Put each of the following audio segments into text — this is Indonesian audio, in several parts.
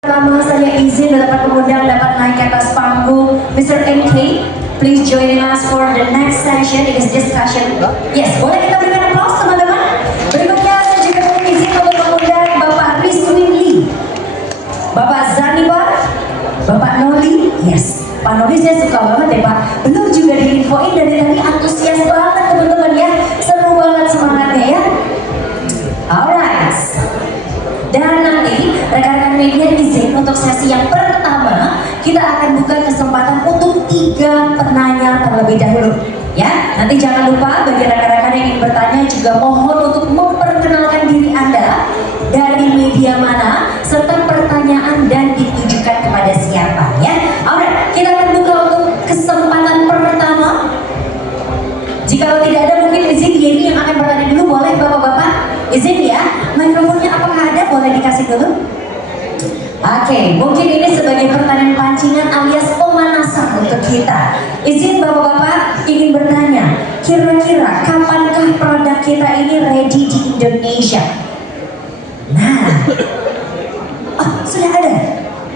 Pertama saya izin dapat mengundang dapat naik ke atas panggung Mr. MK. Please join us for the next session in this discussion. Yes, boleh kita berikan aplaus teman-teman. Berikutnya saya juga izin untuk mengundang Bapak Rizwin Lee, Bapak Zanibar, Bapak Noli. Yes, Pak Noli saya suka banget ya Pak. Belum juga diinfoin dari tadi antusias banget teman-teman ya. Seru banget semangatnya ya. Alright. Dan nanti rekan-rekan media izin untuk sesi yang pertama kita akan buka kesempatan untuk 3 penanya terlebih dahulu ya. Nanti jangan lupa bagi rekan-rekan yang ingin bertanya juga mohon untuk memperkenalkan diri Anda, dari media mana, serta pertanyaan dan ditujukan kepada siapa ya. Alright, kita akan buka untuk kesempatan pertama. Jika tidak ada mungkin izin Yeni yang akan bertanya dulu, boleh bapak-bapak izin ya. Mikrofonnya apakah ada, boleh dikasih dulu. Oke, mungkin ini sebagai pertanyaan pancingan alias pemanasan untuk kita. Izin bapak-bapak ingin bertanya, kira-kira kapankah produk kita ini ready di Indonesia? Nah, oh, sudah ada.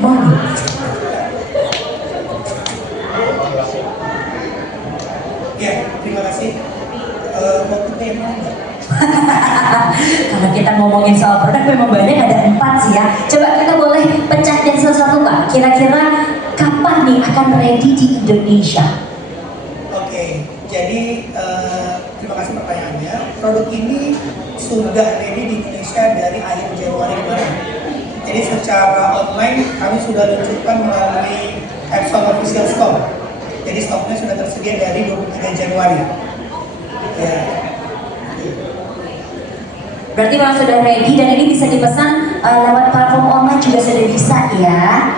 Mohon. Ya, terima kasih. Waktu yang mana? Kalau kita ngomongin soal produk memang banyak, ada 4 sih ya. Coba kita boleh pecah jadi satu-satu Pak. Kira-kira kapan nih akan ready di Indonesia? Oke, jadi terima kasih pertanyaannya. Produk ini sudah ready di Indonesia dari akhir Januari kemarin. Jadi secara online kami sudah luncurkan melalui Epson Official Store. Jadi stoknya sudah tersedia dari 23 Januari. Ya. Berarti memang sudah ready dan ini bisa dipesan lewat platform online juga sudah bisa ya.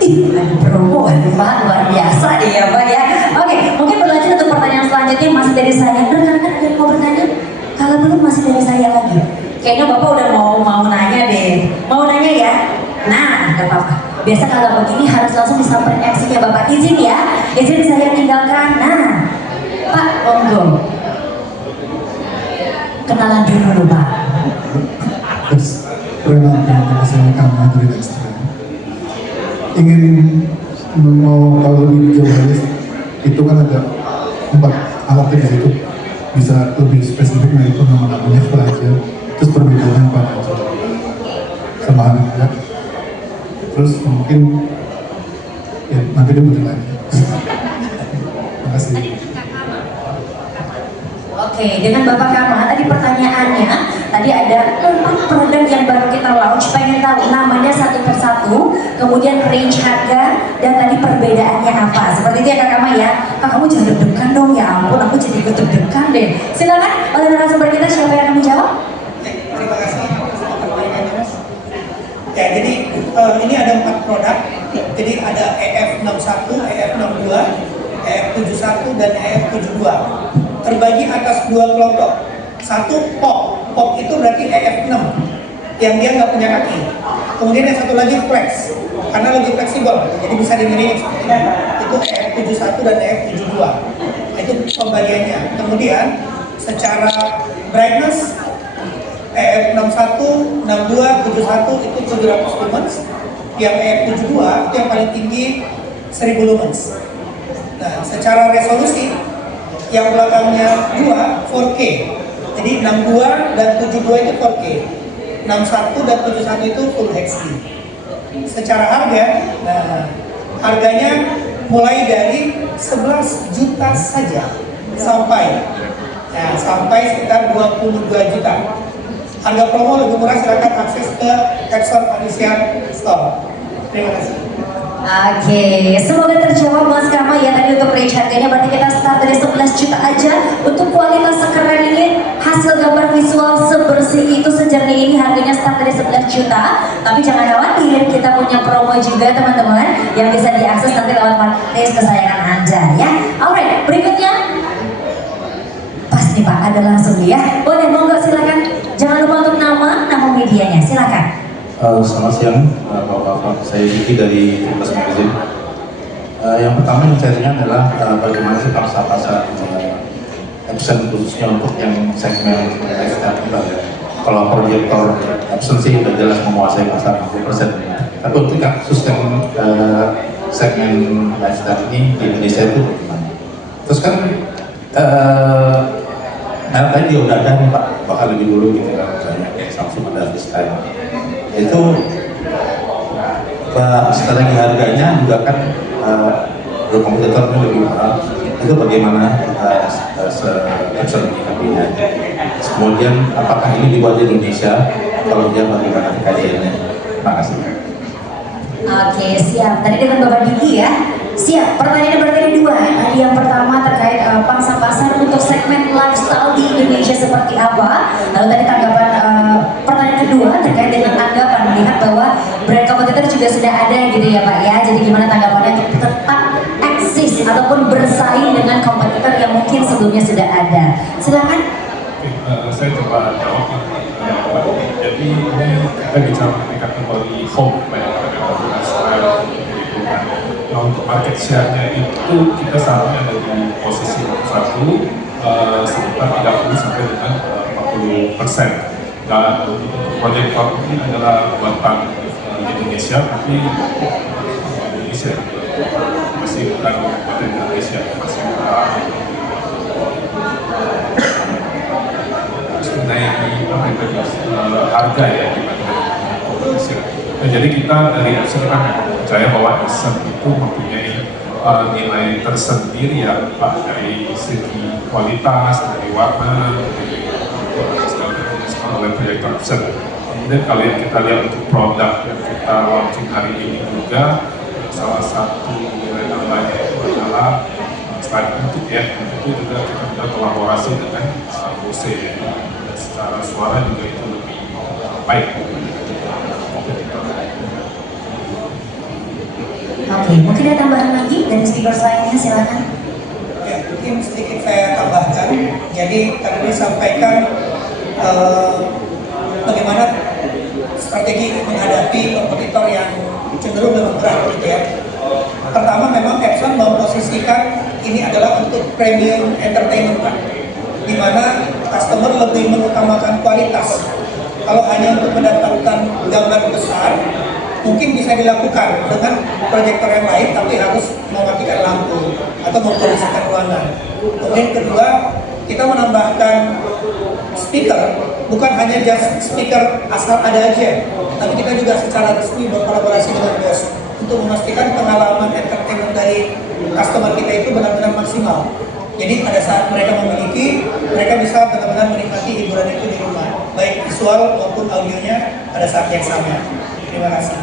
Ih, ada promo Pak, luar biasa deh ya Pak ya. Oke, mungkin berlanjut untuk pertanyaan selanjutnya masih dari saya. Rekan-rekan ada yang mau bertanya? Kalau belum masih dari saya lagi. Kayaknya Bapak udah mau nanya deh. Mau nanya ya? Nah, gak apa-apa. Biasa kalau begini harus langsung disamperin MC-nya Bapak. Izin ya, izin saya tinggalkan. Nah, Pak, monggo. Kenalan dulu Pak. Perkenalkan, saya Kama dari Dextra. Ingin mau tahu lebih jauh lagi, itu kan ada 4 alatnya di situ. Bisa lebih spesifik, nah itu nama-namanya apa aja, terus perbedaannya apa aja, sama ya. Terus mungkin ya nanti dibutuhin lagi. Terima kasih. Oke, dengan Bapak Kama tadi pertanyaannya, tadi ada 4 produk yang baru kita launch, pengen tahu namanya satu persatu, kemudian range harga, dan tadi perbedaannya apa. Seperti itu ya Kak Kama ya. Kak, kamu jangan deg-degan dong, ya ampun, aku jadi ikut deg-degan deh. Silakan, oleh narasumber kita siapa yang akan menjawab? Terima kasih pertanyaannya Mas. Ya, jadi ini ada 4 produk. Jadi ada EF61, EF62, EF71, dan EF72. Terbagi atas 2 kelompok. Satu pop itu berarti EF6 yang dia nggak punya kaki. Kemudian yang satu lagi flex karena lebih fleksibel, jadi bisa dimiringin seperti ini. Itu EF71 dan EF72. Itu pembagiannya. Kemudian secara brightness EF61, 62, 71 itu 700 lumens. Yang EF72 itu yang paling tinggi 1000 lumens. Nah, secara resolusi yang belakangnya 2 4K. Jadi 62 dan 72 itu 4K. 61 dan 71 itu Full HD. Secara harga, nah harganya mulai dari 11 juta saja sampai sekitar 22 juta. Harga promo lebih murah, silakan akses ke Epson Official Store. Terima kasih. Oke, semoga terjawab Mas Kama ya tadi untuk range harganya. Berarti kita start dari 11 juta aja. Untuk kualitas sekeren ini, hasil gambar visual sebersih itu, sejernih ini, harganya start dari 11 juta. Tapi jangan khawatir, kita punya promo juga teman-teman yang bisa diakses nanti lewat marketplace kesayangan Anda ya. Alright, berikutnya pas nih Pak, ada langsung ya. Boleh, monggo silakan. Jangan lupa untuk nama medianya, silakan. Selamat siang, Bapak-Bapak. Saya Diki dari Tribus Magazine. Yang pertama yang saya tanya adalah bagaimana sih pangsa pasar absen khususnya untuk yang segmen lifestyle kita ya. Kalau proyektor absen sih udah jelas menguasai pasar 60%. Tapi untuk kasus yang segmen lifestyle ini di Indonesia itu gimana? Terus kan tadi udah ada nih Pak, bakal lebih dulu gitu kan, misalnya kayak Samsung ada lifestyle. Itu sekali lagi harganya juga kan kompetitornya lebih mahal. Itu bagaimana sertifikatnya? Kemudian apakah ini dibuat di Indonesia? Kalau dia bagaimana kajiannya? Terima kasih. Oke, siap. Tadi dengan Bapak Diki ya. Siap. Pertanyaan berarti ada dua. Tadi yang pertama terkait pangsa pasar untuk segmen lifestyle di Indonesia seperti apa. Lalu tadi tanggapan pertanyaan kedua terkait dengan tanggapan melihat bahwa brand kompetitor juga sudah ada gitu ya Pak ya. Jadi gimana tanggapannya untuk tetap eksis ataupun bersaing dengan kompetitor yang mungkin sebelumnya sudah ada. Silakan. Saya coba jawab. Jadi ini kita bicara mengenai kategori home, lifestyle, gitu kan. Nah, untuk market share-nya itu kita saat ini ada di posisi nomor 1 sekitar 30 sampai dengan 40%. Dan untuk proyektor ini adalah buatan Indonesia, tapi Indonesia masih bukan buatan Indonesia, masih bukan mengenai harga ya dibandingkan kompetisi. Nah, jadi kita dari Epson kan percaya bahwa Epson itu mempunyai nilai tersendiri ya Pak, dari segi kualitas, dari warna, dari oleh proyektor Epson. Kemudian kalau yang kita lihat untuk produk yang kita launching hari ini juga, salah satu nilai tambahnya itu adalah selain bentuk ya, itu juga kita kolaborasi dengan Bose ya. Secara suara juga itu lebih baik. Oke, mungkin ada tambahan lagi dari speaker lainnya, silakan. Ya, mungkin sedikit saya tambahkan. Jadi tadi disampaikan bagaimana strategi menghadapi kompetitor yang cenderung lebih berat gitu ya. Pertama memang Epson memposisikan ini adalah untuk premium entertainment Pak, di mana customer lebih mengutamakan kualitas. Kalau hanya untuk mendapatkan gambar besar, mungkin bisa dilakukan dengan proyektor yang lain, tapi harus mematikan lampu atau memposisikan ruangan. Kemudian kedua, kita menambahkan speaker, bukan hanya just speaker asal ada aja, tapi kita juga secara resmi berkolaborasi dengan Bose untuk memastikan pengalaman entertainment dari customer kita itu benar-benar maksimal. Jadi pada saat mereka memiliki, mereka bisa benar-benar menikmati hiburan itu di rumah, baik visual maupun audionya pada saat yang sama. Terima kasih.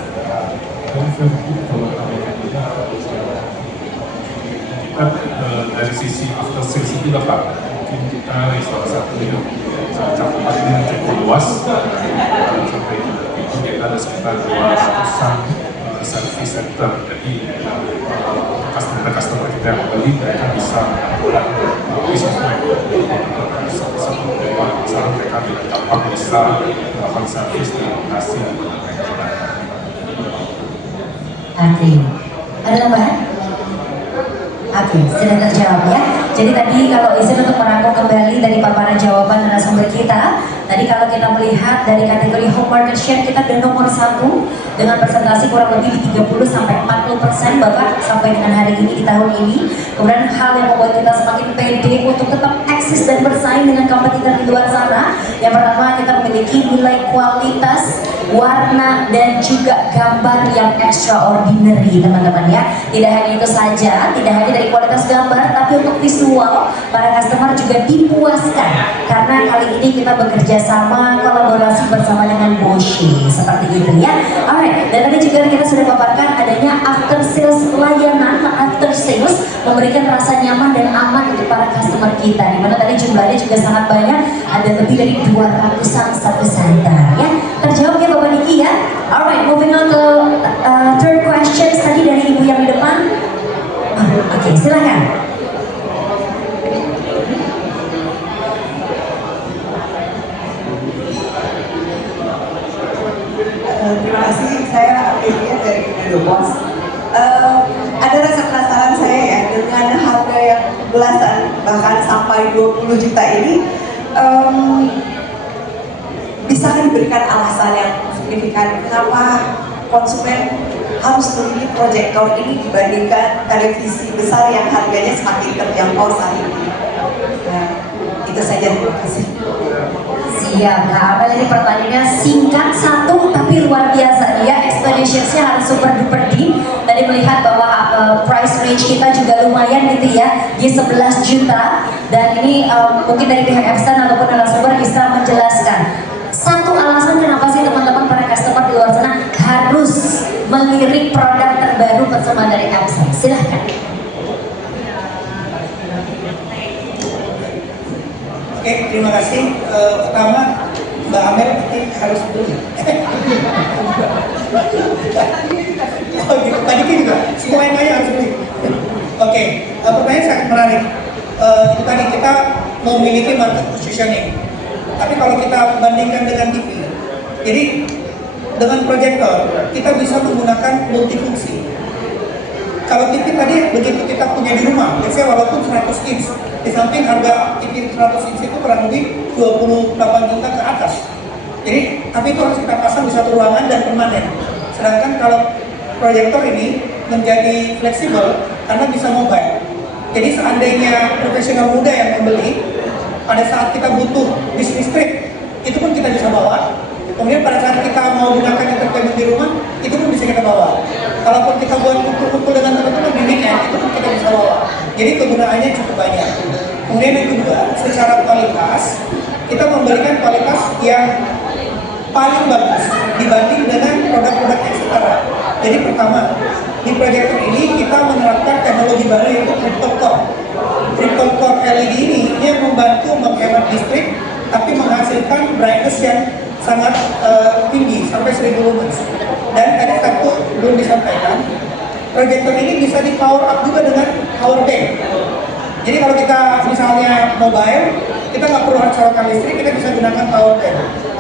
Kita dari sisi after sales itu Pak, mungkin kita salah satu yang cakupan ini cukup luas. Sampai itu kita ada sekitar 200-an service center. Jadi customer kita yang membeli, mereka bisa melakukan bisnis mereka. Misalnya mereka tidak dapat bisa melakukan service di lokasi. Oke, ada tambahan? Oke, sudah terjawab ya. Jadi tadi kalau izin untuk merangkum kembali dari paparan jawaban narasumber kita, tadi kalau kita melihat dari kategori home market share kita di nomor 1 dengan presentasi kurang lebih di 30-40% Bapak sampai dengan hari ini di tahun ini. Kemudian hal yang membuat kita semakin pede untuk tetap eksis dan bersaing dengan kompetitor di luar sana. Yang pertama, kita memiliki nilai kualitas, warna, dan juga gambar yang extraordinary teman-teman ya. Tidak hanya itu saja, tidak hanya dari kualitas gambar, tapi untuk visual para customer juga dipuaskan karena kali ini kita bekerja sama kolaborasi bersama dengan Bosch seperti itu ya. Alright, dan tadi juga kita sudah paparkan adanya after sales layanan after sales memberikan rasa nyaman dan aman untuk para customer kita, dimana tadi jumlahnya juga sangat banyak, ada lebih dari 200-an service center ya. Terjawab ya Bapak Niki ya. Alright, moving on to third question tadi dari ibu yang di depan. Oke, silakan. Terima kasih, saya Amelia dari Manado Pos. Ada rasa penasaran saya ya dengan harga yang belasan bahkan sampai sampai 20 juta ini bisakah diberikan alasan yang signifikan kenapa konsumen harus memilih proyektor ini dibandingkan televisi besar yang harganya semakin terjangkau saat ini? Nah, itu saja, terima kasih. Siap, Kak. Jadi pertanyaannya singkat satu tapi luar biasa ya, explanationsnya harus super duper deep. Tadi melihat bahwa price range kita juga lumayan gitu ya, di 11 juta. Dan ini mungkin dari pihak Epson ataupun narasumber bisa menjelaskan satu alasan kenapa sih teman-teman para customer di luar sana harus melirik produk terbaru persembahan dari Epson. Silahkan. Oke, terima kasih. Pertama, Mbak Amel harus beli. Oh gitu, tadi juga semua yang nanya harus beli. Oke, pertanyaan sangat menarik. Itu tadi kita memiliki market positioning. Tapi kalau kita bandingkan dengan TV, jadi dengan proyektor kita bisa menggunakan multifungsi. Kalau TV tadi begitu kita punya di rumah, biasanya walaupun 100 inch, di samping harga TV 100 inch itu kurang lebih 28 juta ke atas. Jadi, tapi itu harus kita pasang di satu ruangan dan permanen. Sedangkan kalau proyektor ini menjadi fleksibel karena bisa mobile. Jadi seandainya profesional muda yang membeli, pada saat kita butuh bisnis trip, itu pun kita bisa bawa. Kemudian pada saat kita mau gunakan entertainment di rumah, itu pun bisa kita bawa. Kalaupun kita buat kumpul-kumpul dengan teman-teman di weekend, itu pun kita bisa bawa. Jadi kegunaannya cukup banyak. Kemudian yang kedua, secara kualitas, kita memberikan kualitas yang paling bagus dibanding dengan produk-produk yang setara. Jadi pertama, di proyektor ini kita menerapkan teknologi baru yaitu triple core. Triple core LED ini dia membantu menghemat listrik, tapi menghasilkan brightness yang sangat tinggi sampai 1000 lumens. Dan tadi satu belum disampaikan, proyektor ini bisa di power up juga dengan power bank. Jadi kalau kita misalnya mobile, kita nggak perlu harus colokan listrik, kita bisa gunakan power bank.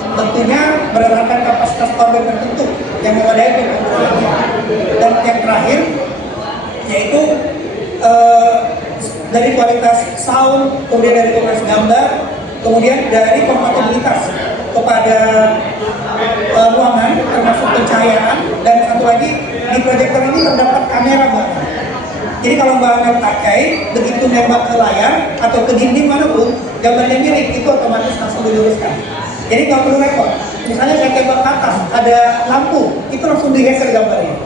Tentunya berdasarkan kapasitas power bank tertentu yang memadai untuk penggunaannya. Dan yang terakhir yaitu dari kualitas sound, kemudian dari kualitas gambar, kemudian dari kompatibilitas kepada ruangan termasuk pencahayaan, dan satu lagi di proyektor ini terdapat kamera Mbak. Jadi kalau Mbak Amel pakai, begitu nembak ke layar atau ke dinding manapun, gambarnya miring, itu otomatis langsung diluruskan. Jadi nggak perlu repot. Misalnya saya tembak ke atas, ada lampu, itu langsung digeser gambarnya.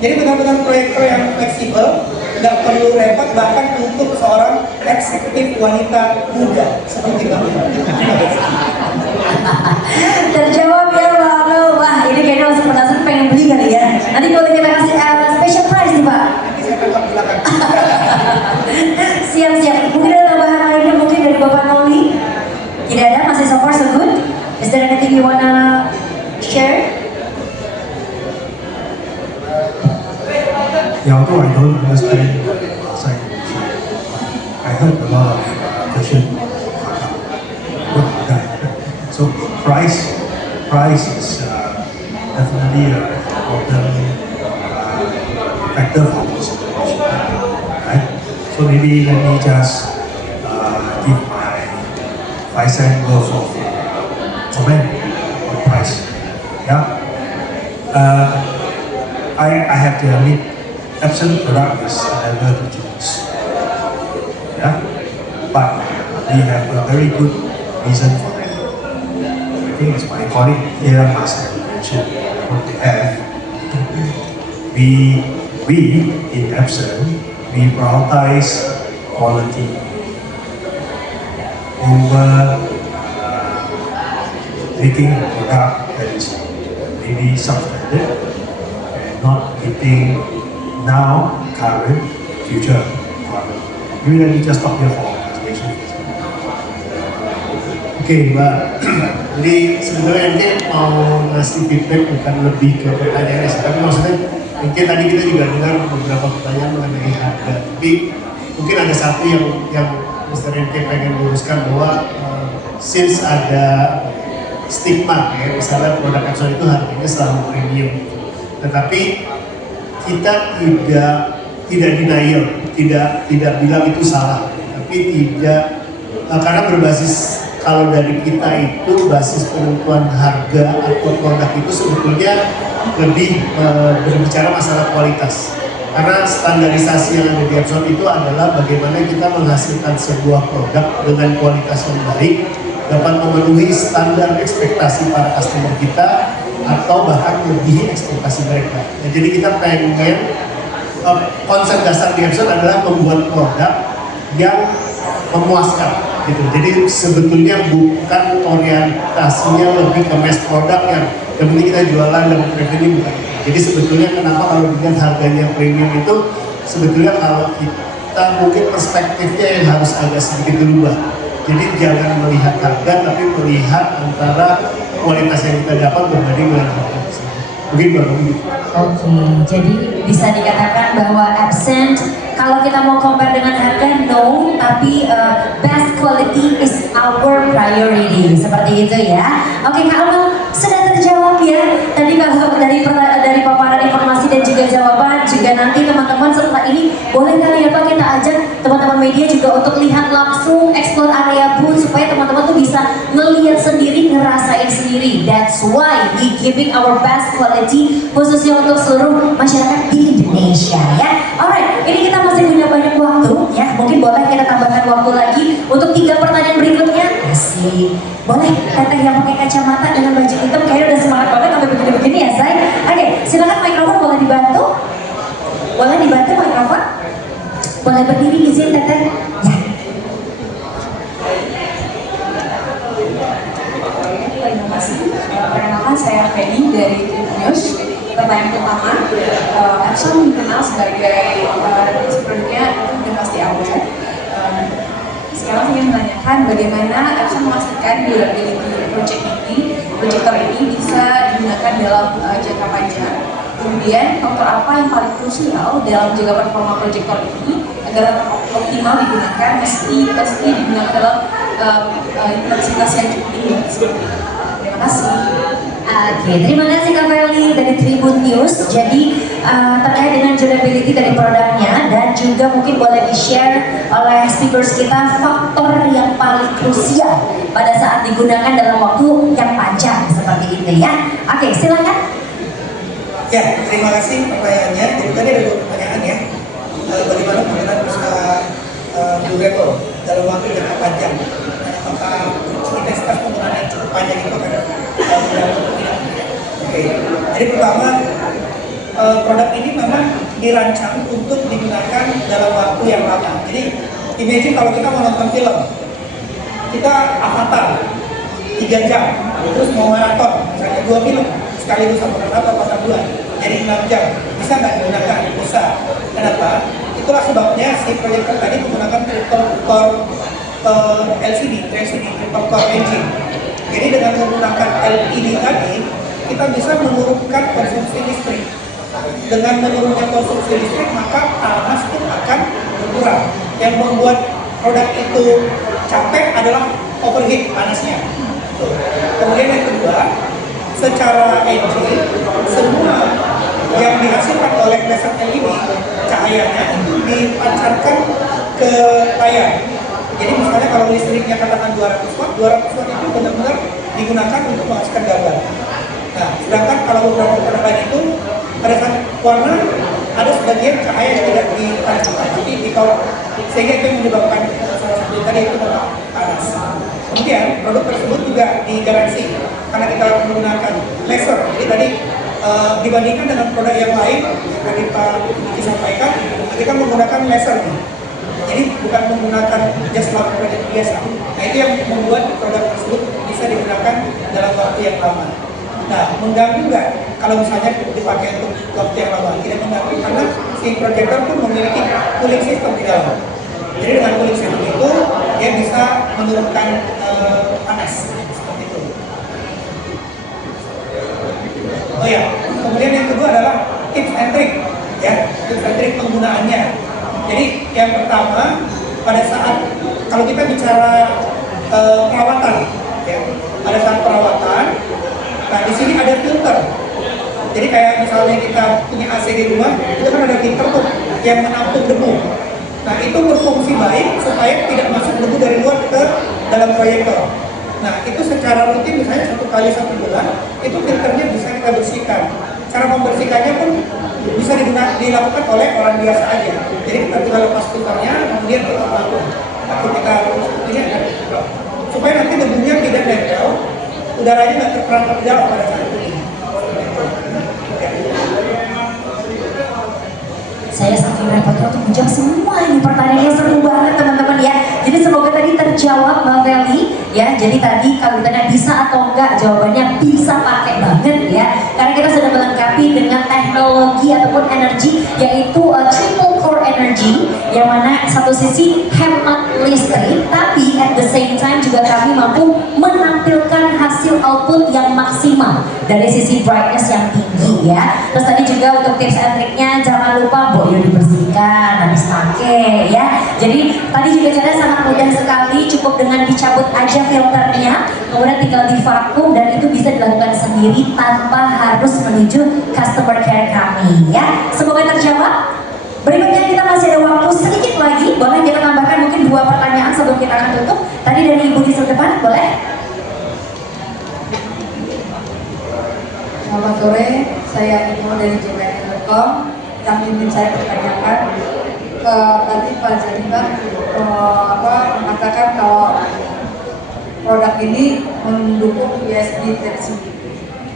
Jadi benar-benar proyektor yang fleksibel, nggak perlu repot bahkan untuk seorang eksekutif wanita muda seperti Mbak Amel. Terjawab ya Mbak Amel. Wah, ini kayaknya langsung penasaran pengen beli kali ya. Nanti boleh kita kasih special price nih Pak. Nanti saya tangkap belakang. Siap-siap. Mungkin ada tambahan lainnya mungkin dari Bapak Noli? Tidak ada, masih so far so good. Is there anything you wanna share? Yeah, although I don't understand outside, I heard a lot of question what guy. So price is definitely an important factor for consideration, right? So maybe let me just give my 5 cent worth of comment on price. Yeah, I have to admit, Epson product is never to choose. Yeah, but we have a very good reason for that. I think as my colleague here must have mentioned what they have. We in Epson, we prioritize quality over making a product that is maybe substandard and not meeting now, current, future requirement. Maybe let me just stop here for presentation. Oke Mbak, jadi sebenarnya ini mau ngasih feedback bukan lebih ke pertanyaannya sih, tapi maksudnya mungkin tadi kita juga dengar beberapa pertanyaan mengenai harga, tapi mungkin ada satu yang Mr. Enke pengen luruskan bahwa since ada stigma ya, misalnya produk Epson itu harganya selalu premium, tetapi kita tidak denial, tidak bilang itu salah, tapi tidak karena berbasis kalau dari kita itu basis penentuan harga atau produk itu sebetulnya lebih berbicara masalah kualitas. Karena standarisasi yang ada di Epson itu adalah bagaimana kita menghasilkan sebuah produk dengan kualitas yang baik, dapat memenuhi standar ekspektasi para customer kita atau bahkan melebihi ekspektasi mereka. Nah, jadi kita pengen konsep dasar di Epson adalah membuat produk yang memuaskan gitu. Jadi sebetulnya bukan orientasinya lebih ke mass produk yang penting kita jualan dan revenue, bukan. Jadi sebetulnya kenapa kalau dilihat harganya premium itu sebetulnya kalau kita mungkin perspektifnya yang harus agak sedikit berubah. Jadi jangan melihat harga tapi melihat antara kualitas yang kita dapat berbanding dengan harga. Mungkin baru gitu. Oke, jadi bisa dikatakan bahwa Epson kalau kita mau compare dengan harga no, tapi best quality is our priority, seperti itu ya. Oke, Kak Amal sudah terjawab ya. Tadi kalau dari paparan informasi dan juga jawaban, juga nanti teman-teman setelah ini boleh kali ya Pak kita ajak teman-teman media juga untuk lihat langsung explore area booth supaya teman-teman tuh bisa ngelihat sendiri, ngerasain sendiri. That's why we giving our best quality khususnya untuk seluruh masyarakat di Indonesia ya. Alright, ini kita masih punya banyak waktu ya. Mungkin boleh kita tambahkan waktu lagi untuk 3 pertanyaan berikutnya. Asik. Boleh teteh yang pakai kacamata dengan baju hitam kayaknya udah semangat banget sampai begini-begini ya say. Oke, silakan mikrofon boleh dibantu. Boleh dibantu mikrofon. Boleh berdiri izin teteh. Ya. Terima kasih. Perkenalkan saya Feni dari News. Pertanyaan pertama, Epson dikenal sebagai produknya udah pasti awal. Sekarang saya ingin menanyakan bagaimana Epson memastikan durability projector ini bisa digunakan dalam jangka panjang. Kemudian faktor apa yang paling krusial dalam menjaga performa projector ini agar optimal digunakan meski digunakan dalam intensitas yang cukup tinggi. Terima kasih. Oke, terima kasih Kak Feli dari Tribun News. Jadi terkait dengan durability dari produknya dan juga mungkin boleh di-share oleh speakers kita faktor yang paling krusial pada saat digunakan dalam waktu yang panjang seperti itu ya. Oke, silakan. Ya, terima kasih pertanyaannya. Jadi tadi ada 2 pertanyaan ya. Bagaimana teman-teman bisa durable dalam waktu yang panjang? Apakah intensitas penggunaan yang cukup panjang itu akan Oke, jadi pertama produk ini memang dirancang untuk digunakan dalam waktu yang lama. Jadi imagine kalau kita mau nonton film, kita Avatar 3 jam, terus mau maraton, misalnya 2 film sekaligus satu bulan, jadi 6 jam, bisa nggak digunakan? Bisa. Kenapa? Itulah sebabnya si proyektor tadi menggunakan triple core LCD, triple core engine. Jadi dengan menggunakan LED tadi, kita bisa menurunkan konsumsi listrik. Dengan menurunnya konsumsi listrik, maka panas pun akan berkurang. Yang membuat produk itu capek adalah overheat panasnya. Kemudian yang kedua, secara engine, semua yang dihasilkan oleh laser LED, cahayanya dipancarkan ke layar. Jadi misalnya kalau listriknya katakan 200 watt itu benar-benar digunakan untuk menghasilkan gambar. Nah, sedangkan kalau beberapa produk lain itu pada saat warna ada sebagian cahaya yang tidak dipancarkan, tapi ditolak, sehingga itu menyebabkan salah satu tadi itu panas. Kemudian produk tersebut juga digaransi karena kita menggunakan laser. Jadi tadi dibandingkan dengan produk yang lain yang tadi Pak disampaikan, kita menggunakan laser. Jadi bukan menggunakan just lampu proyek biasa. Nah itu yang membuat produk tersebut bisa digunakan dalam waktu yang lama. Nah mengganggu nggak kalau misalnya dipakai untuk waktu yang lama? Tidak mengganggu karena si proyektor pun memiliki cooling system di dalam. Jadi dengan cooling system itu dia bisa menurunkan panas seperti itu. Oh ya, kemudian yang kedua adalah tips and trick, ya tips and trick penggunaannya. Jadi yang pertama pada saat kalau kita bicara perawatan, ya, pada saat perawatan, nah di sini ada filter. Jadi kayak misalnya kita punya AC di rumah, itu kan ada filter tuh yang menampung debu. Nah itu berfungsi baik supaya tidak masuk debu dari luar ke dalam proyektor. Nah itu secara rutin misalnya 1 kali 1 bulan itu filternya bisa kita bersihkan. Cara membersihkannya pun bisa dilakukan oleh orang biasa aja. Jadi kita tinggal lepas filternya, kemudian kita vakum. Ketika ini akan supaya nanti debunya tidak nempel, udaranya nggak terperangkap jauh pada saat ini. Saya saking repotnya untuk menjawab semua ini pertanyaannya seru banget teman-teman ya. Jadi semoga tadi terjawab Mbak Feli ya. Jadi tadi kalau ditanya bisa atau enggak, jawabannya bisa pakai banget ya. Karena kita sudah melengkapi dengan teknologi ataupun energi yaitu triple core energy yang mana satu sisi hemat listrik tapi at the same time juga kami mampu menampilkan hasil output yang maksimal dari sisi brightness yang tinggi ya. Terus tadi juga untuk tips and triknya jangan lupa boyo dibersihkan habis pakai ya. Jadi tadi juga caranya sangat mudah sekali, cukup dengan dicabut aja filternya, kemudian tinggal divakum dan itu bisa dilakukan sendiri tanpa harus menuju customer care kami ya. Semoga terjawab. Berikutnya kita masih ada waktu sedikit lagi, boleh kita tambahkan mungkin 2 pertanyaan sebelum kita akan tutup. Tadi dari Ibu di sebelah depan, boleh? Selamat sore, saya Ibu dari JPN.com. Yang ingin saya pertanyakan, tadi Pak Janiban mengatakan kalau produk ini mendukung USB Type-C.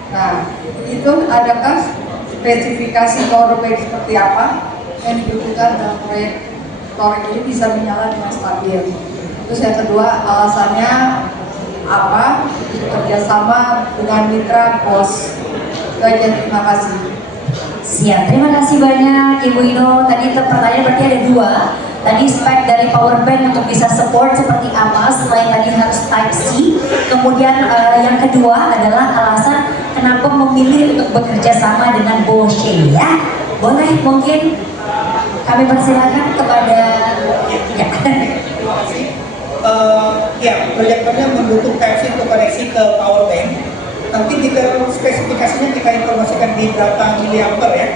Nah, itu adakah spesifikasi powerbank seperti apa yang dibutuhkan dalam proyek Torek ini bisa menyala dengan stabil? Terus yang kedua, alasannya apa kerjasama dengan mitra BOS? Itu aja, terima kasih. Siap, terima kasih banyak Ibu Ino. Tadi untuk pertanyaan berarti ada 2. Tadi spek dari power bank untuk bisa support seperti apa selain tadi harus Type C. Kemudian yang kedua adalah alasan kenapa memilih untuk bekerja sama dengan Bosch ya. Boleh mungkin kami persilakan kepada ya. Terima kasih. Ya, proyektornya mendukung Type-C untuk koneksi ke power bank. Nanti detail spesifikasinya kita informasikan di berapa miliampere ya.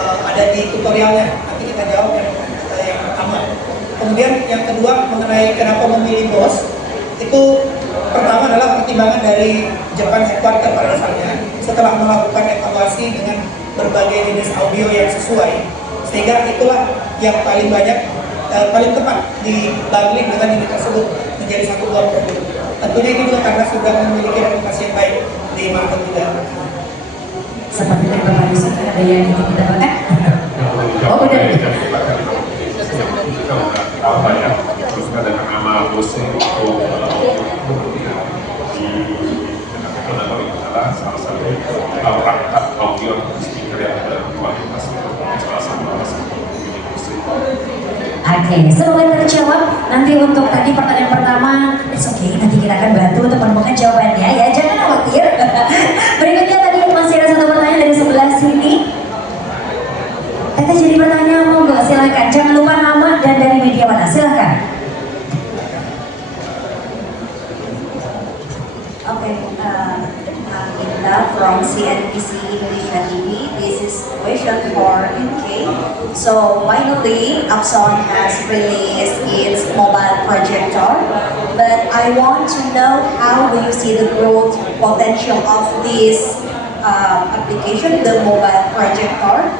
Ada di tutorialnya. Nanti kita jawab yang pertama. Kemudian yang kedua mengenai kenapa memilih BOS. Itu pertama adalah pertimbangan dari Japan Headquarter pada dasarnya. Setelah melakukan evaluasi dengan berbagai jenis audio yang sesuai, sehingga itulah yang paling banyak paling tepat dibanding dengan unit tersebut menjadi satu buah produk. Tentunya ini juga karena sudah memiliki reputasi yang baik di market juga. Seperti dari Bapak Yusuf, ada yang ingin kita bahkan? Oh, udah. Kita udah tahu lah ya, terus ada nama bosnya itu kalau itu adalah salah satu perangkat audio speaker yang berkualitas, salah satu industri. Oke, semoga terjawab. Nanti untuk tadi pertanyaan pertama, it's okay, nanti kita akan bantu untuk menemukan jawabannya ya, jangan khawatir. Berikutnya tadi masih ada satu pertanyaan dari sebelah sini. Teteh jadi pertanyaan, monggo silakan. Jangan lupa nama dan dari media mana, silakan. Okay, Indah from CNBC Indonesia TV. This is question for UK. So finally, Axon has released its mobile projector, but I want to know how do you see the growth potential of this application, the mobile projector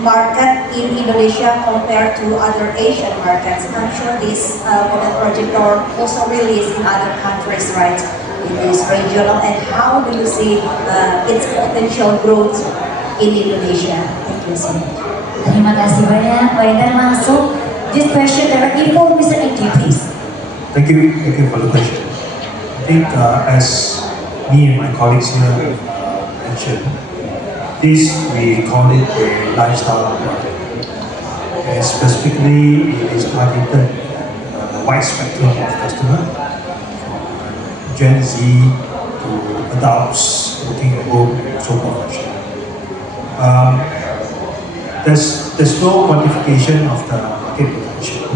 market in Indonesia compared to other Asian markets. I'm sure this mobile projector also released in other countries, right? It is regional, and how do you see its potential growth in Indonesia? Thank you so much. Terima kasih banyak. Baikkan langsung. This question directly for Mr. Edi, please. Thank you for the question. I think as me and my colleagues here mentioned, this we call it a lifestyle product. And specifically, it is targeted a wide spectrum of customer, from Gen Z to adults working at home and so professional. There's no quantification of the market potential,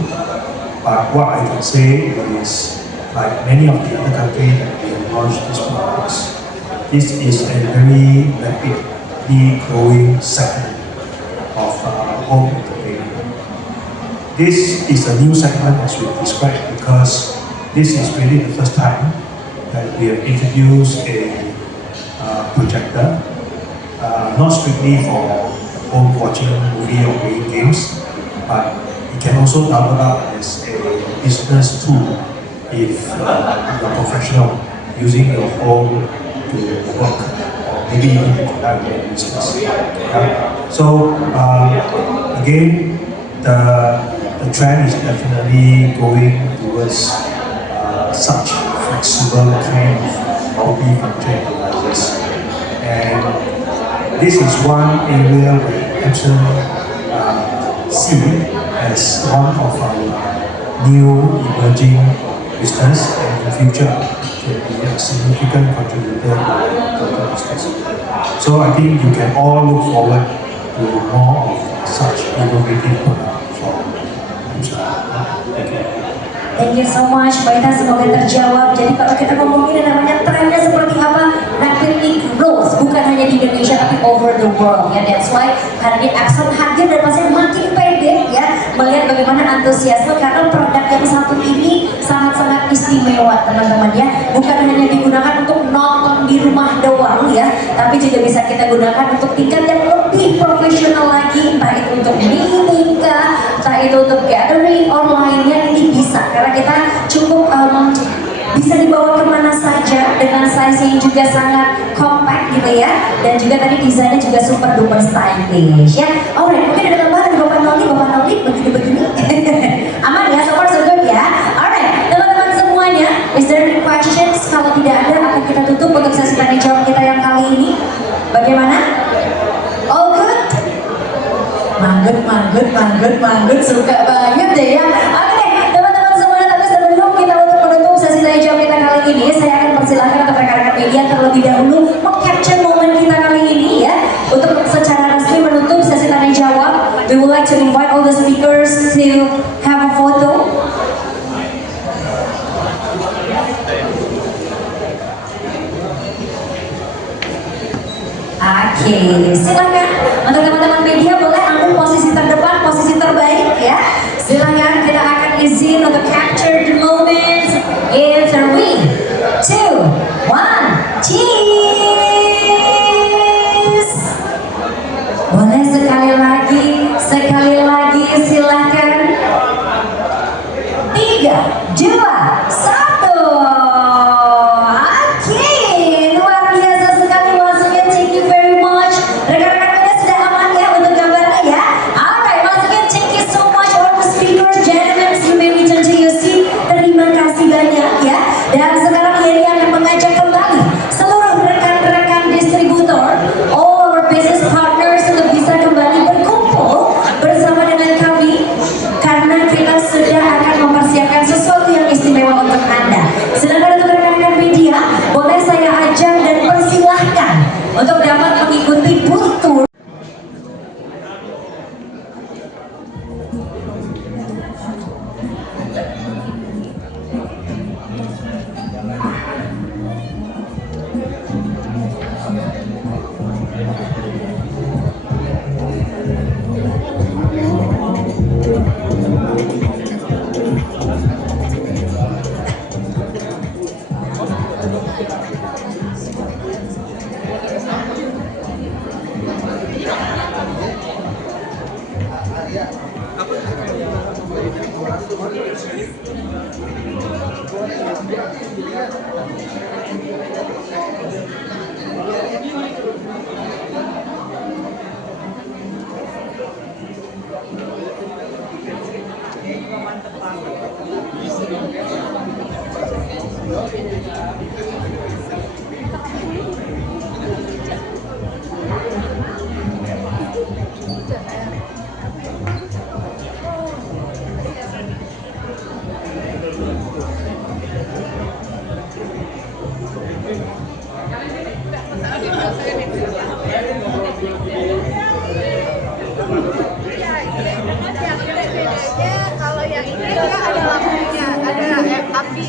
but what I can say is, like many of the other countries that we have launched these products, this is a very rapidly growing segment of home entertainment. this is a new segment as we described because this is really the first time that we have introduced a projector, not strictly for home watching movie or playing games, but it can also double up as a business tool if you're professional using your home to work or maybe even to conduct your business. So again, the trend is definitely going towards such flexible kind of multi-function devices. And this is one area where Epson see as one of our new emerging business and in the future can be a significant contributor to the business. So I think you can all look forward to more of such innovative product from Epson. Thank you. Thank you so much, Mbak Ita, semoga terjawab. Jadi kalau kita ngomongin yang namanya trennya seperti apa, nanti ini growth bukan hanya di Indonesia tapi over the world ya. That's why hari ini Epson hadir dan masih makin pede ya melihat bagaimana antusiasme karena produk yang satu ini sangat-sangat istimewa teman-teman ya. Bukan hanya digunakan untuk nonton di rumah doang ya, tapi juga bisa kita gunakan untuk tingkat yang lebih profesional lagi, entah itu untuk meeting kah, entah itu untuk gathering online ya, ini bisa. Karena kita cukup bisa dibawa kemana saja dengan size yang juga sangat compact gitu ya, dan juga tadi desainnya juga super duper stylish ya. Alright, mungkin ada tambahan Bapak Noli begini-begini. Aman ya, so far so good ya. Alright, teman-teman semuanya, is there any questions? Kalau tidak ada, akan kita tutup untuk sesi tanya jawab kita yang kali ini. Bagaimana? All good? Manggut, suka banget deh ya. Oke, teman-teman semuanya, tapi sebelum kita untuk menutup sesi tanya jawab kita kali ini, saya akan persilahkan untuk rekan-rekan media terlebih dahulu meng-capture momen kita kali ini ya, untuk secara resmi menutup sesi tanya jawab. We would like to invite all the speakers to have a photo. Oke, silakan untuk teman-teman media boleh ambil posisi terdepan, posisi terbaik ya. Silakan, kita akan izin untuk capture the moment in 3, 2, 1, cheers. Boleh sekali lagi silakan. 3, 2, 1. Untuk dapat mengikuti book tour. Kalau yang ini enggak ada lampunya, ada api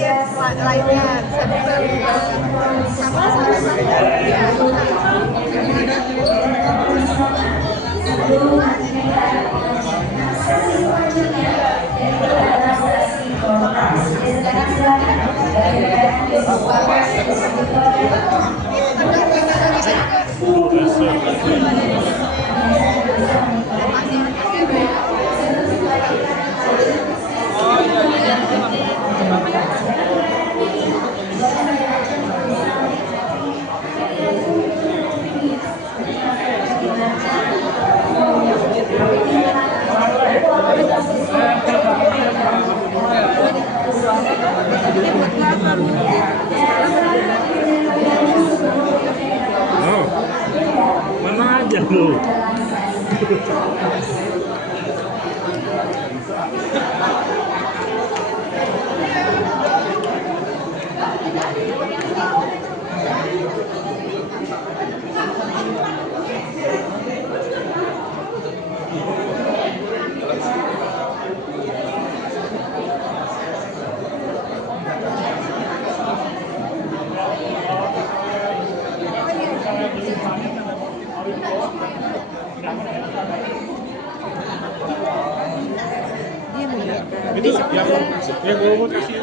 lainnya, sama ya. sesi selanjutnya yaitu adalah sesi kontras. Silakan silakan dari rekan siswa Mana aja lu? Ya, gue mau kasih.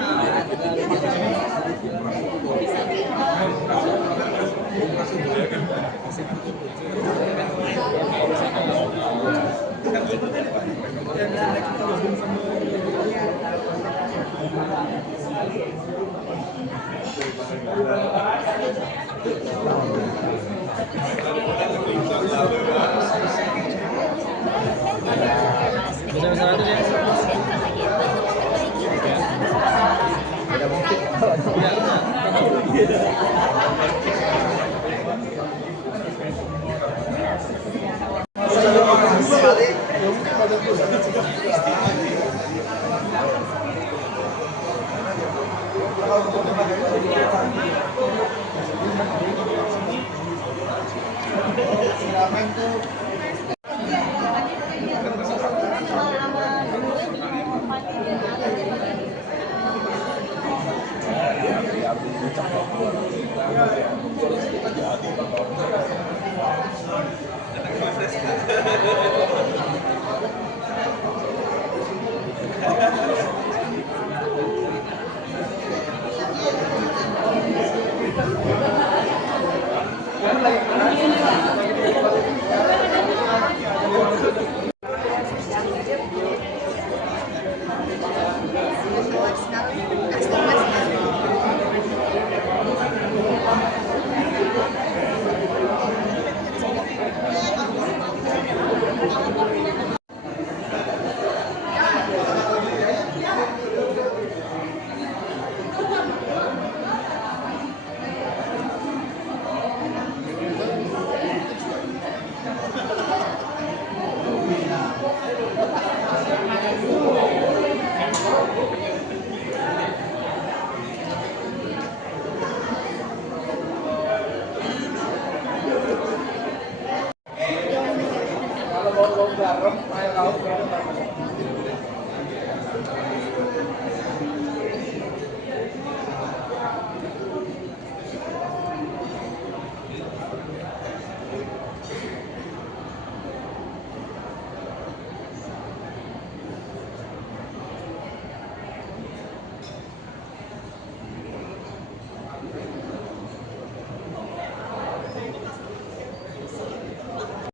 Terima kasih.